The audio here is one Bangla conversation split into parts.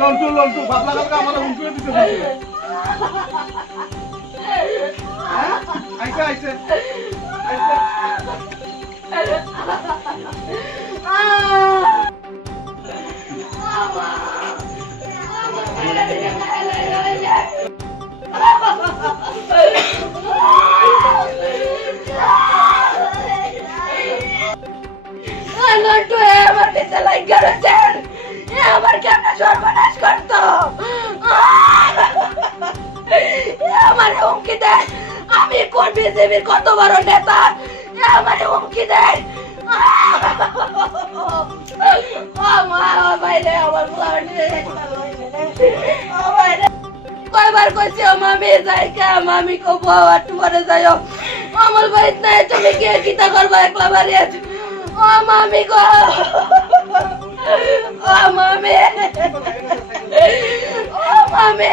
লন্টু লন্টু ভাবলা কালকে আমার হুমকি দিতে বলছিল আইছে আইছে লন্টু আমার পিছে লাগা রয়েছে আমার কেমন সর্বনাশ করতো আমার হুমকি দেয় আমি কোন বিজেপির কত বড় নেতা আমার হুমকি দেয় কয়বার কইছি মামি যাই কে মামি কো বউ একটু পরে যাইও আমার বাইত নাই তুমি কে কিতা করবা একলা বাড়ি ও মামি গো ও মামি ও মামি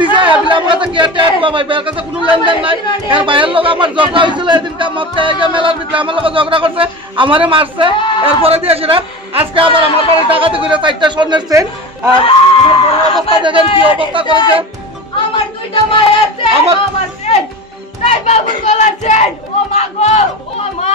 দিছে আবিলা আমার কাছে গেটে আটবা ভাই বের কাছে কোনো লেনদেন নাই এর ভাইয়ের লোক আমার ঝগড়া হইছিল এদিন কা মত খাইয়া মেলার ভিতরে আমার লোক ঝগড়া করছে আমারে মারছে এরপরে দিয়ে সেটা আজকে আবার আমার বাড়ি টাকাতে কইরা 4টা স্বর্ণের চেন আর আমার বড় অবস্থা দেখেন কি অবস্থা করেছে আমার দুইটা মায়ের চেন আমার চেন তাই বাবুর গলার চেন ও মা গো ও মা